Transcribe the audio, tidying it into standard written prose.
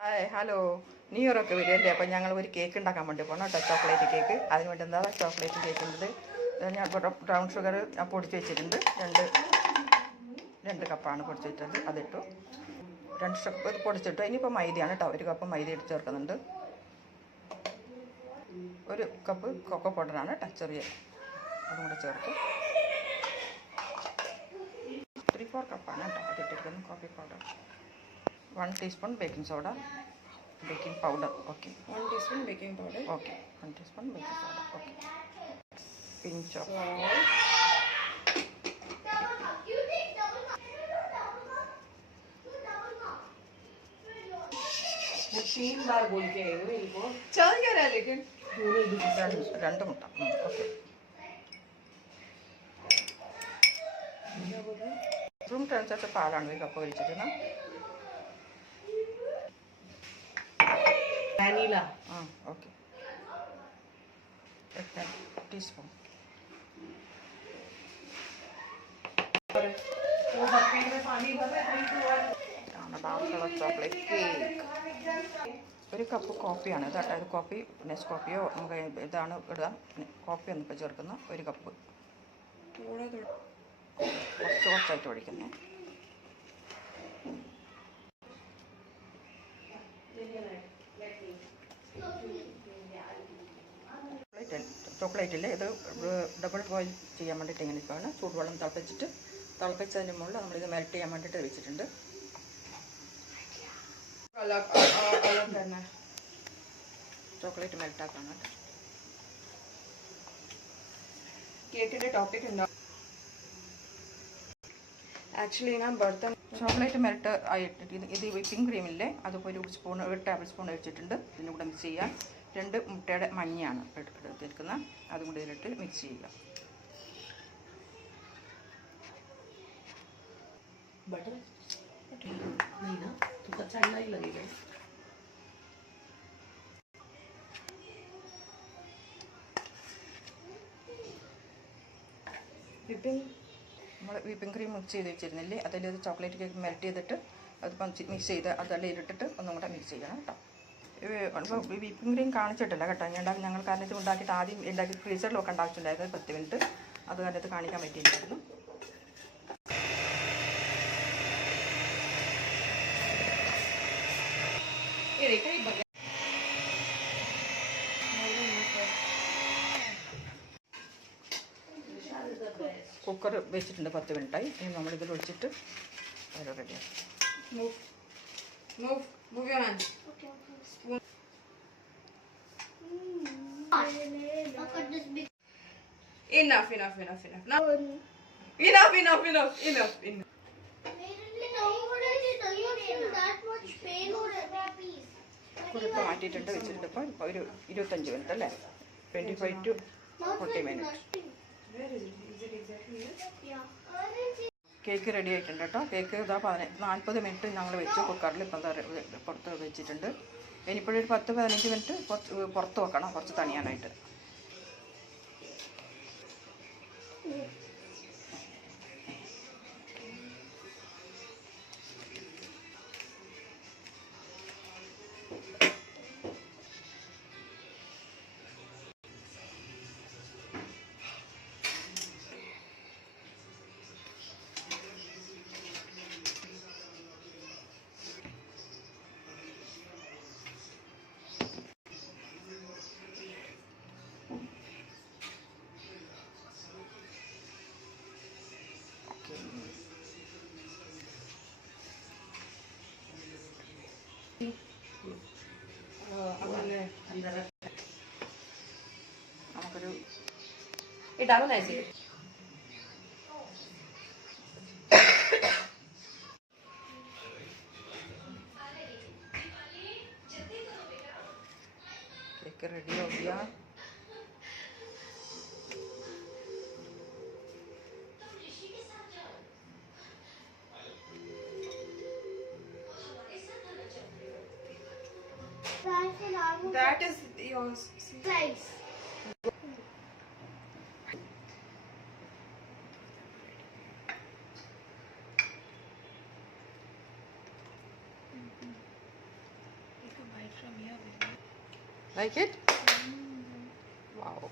Hi hello new year ഒക്കെ വരുമല്ലേ. അപ്പോൾ ഞങ്ങൾ ഒരു കേക്ക് ഉണ്ടാക്കാൻ വേണ്ടി പോകണം കേട്ടോ, ചോക്ലേറ്റ് കേക്ക്. അതിന് വേണ്ടി എന്താ ചോക്ലേറ്റ് കേക്കിൻ്റെ ഞാൻ ബ്രൗൺ ഷുഗർ പൊടിച്ച് വെച്ചിട്ടുണ്ട്. രണ്ട് കപ്പാണ് പൊടിച്ച് വെച്ചത്, അതിട്ടു. 2 കപ്പ് പൊടിച്ചിട്ടു. ഇനിയിപ്പോൾ മൈദയാണ് കേട്ടോ, 1 കപ്പ് മൈദ ഇട്ട് ചേർക്കുന്നുണ്ട്. 1 കപ്പ് കൊക്കോ പൗഡറാണ് കേട്ടോ, ചെറിയ അതും കൂടെ ചേർത്ത് 3-4 കപ്പാണ് കേട്ടോ അതിട്ടിരിക്കുന്നു. Coffee powder 1 teaspoon baking soda, baking powder. Okay, 1 teaspoon baking powder. Okay, 1 teaspoon baking soda. Okay, pinch of तीन बार बोल के आए हो इनको। चल क्या रहा है लेकिन 2 മുട്ട. ഓക്കെ, റൂം ടെമ്പറേച്ചർ പാലാണ് 1 കപ്പ് ഒഴിച്ചിരുന്നത്. Vanilla okay, 1 teaspoon. वो बकेट में पानी भर है 3 to 1. Brown chocolate cake. 1 cup കോഫിയാണ് ഇത് കേട്ടോ. ഇത് കോഫി നെസ് കോഫിയോ നമുക്ക് ഇതാണ് ഇടുക. കോഫി ഒന്നിപ്പോൾ ചേർക്കുന്ന 1 കപ്പ് കുറച്ചായിട്ട് ഒഴിക്കുന്നത്. ചോക്ലേറ്റിൽ ഇത് ഡബിൾ ബോയിൽ ചെയ്യാൻ വേണ്ടിയിട്ട് ഇങ്ങനെ ഇപ്പോഴാണ് ചൂടുവെള്ളം തിളപ്പിച്ചതിന് മുകളിൽ നമ്മളിത് മെൽറ്റ് ചെയ്യാൻ വേണ്ടിയിട്ട് വെച്ചിട്ടുണ്ട്. ചോക്ലേറ്റ് മെൽറ്റാക്കാണ് കേക്കിന്റെ ടോപ്പിക് ഉണ്ടോ? ആക്ച്വലി ഞാൻ ബർത്തൻ ചോക്ലേറ്റ് മെൽറ്റ് ആയിട്ട് ഇത് വിപ്പിംഗ് ക്രീമില്ലേ, അതുപോലെ 1 ടേബിൾ സ്പൂൺ ഒഴിച്ചിട്ടുണ്ട്. ഇതിൻ്റെ കൂടെ മിക്സ് ചെയ്യാൻ 2 മുട്ടയുടെ മഞ്ഞയാണ് എടുത്തിരിക്കുന്നത്, അതും കൂടി ഇതിലിട്ട് മിക്സ് ചെയ്യുക. बटर नहीं ना तो कच्चा अंडा ही लगेगा. നമ്മൾ വിപ്പിംഗ് ക്രീം മിക്സ് ചെയ്ത് വെച്ചിരുന്നില്ലേ, അതിൽ ഇത് ചോക്ലേറ്റ് കേക്ക് മെൽറ്റ് ചെയ്തിട്ട് അതിപ്പം മിക്സ് ചെയ്ത് അതെല്ലാം ഇട്ടിട്ട് ഒന്നും കൂടെ മിക്സ് ചെയ്യണം കേട്ടോ. ഇപ്പോൾ വിപ്പിംഗ് ക്രീം കാണിച്ചിട്ടില്ല കേട്ടോ. ഞങ്ങൾ കാരണം ഉണ്ടാക്കിയിട്ട് ആദ്യം ഉണ്ടാക്കി ഫ്രീസറിൽ വെക്കേണ്ട ആവശ്യമുണ്ടായിരുന്നു 10 മിനിറ്റ്. അത് കാരണത്ത് കാണിക്കാൻ പറ്റിയില്ലായിരുന്നു. കുക്കർ വെച്ചിട്ടുണ്ട് 10 മിനിറ്റായി. ഇനി നമ്മളിതിൽ ഒഴിച്ചിട്ട് അത് റെഡിയാക്കി. Move your hand. Spoon. Enough. Now. Enough. കുറിപ്പ് മാറ്റിയിട്ടുണ്ട്, വെച്ചിട്ടുണ്ട്. ഇപ്പോൾ ഒരു 25 മിനിറ്റ് അല്ലേ, 25 to 40 മിനിറ്റ്. കേക്ക് റെഡി ആയിട്ടുണ്ട് കേട്ടോ. കേക്ക് ഇതാ 40 മിനിറ്റ് ഞങ്ങൾ വെച്ചു കുക്കറിൽ. ഇപ്പം പുറത്ത് വെച്ചിട്ടുണ്ട്. ഇനിയിപ്പോഴൊരു 10-15 മിനിറ്റ് പുറത്ത് വെക്കണം, കുറച്ച് തണിയാനായിട്ട്. നമുക്കൊരു डालो ना ऐसे. केक रेडी हो गया. That is yours. Slice. from here. Like it? Wow.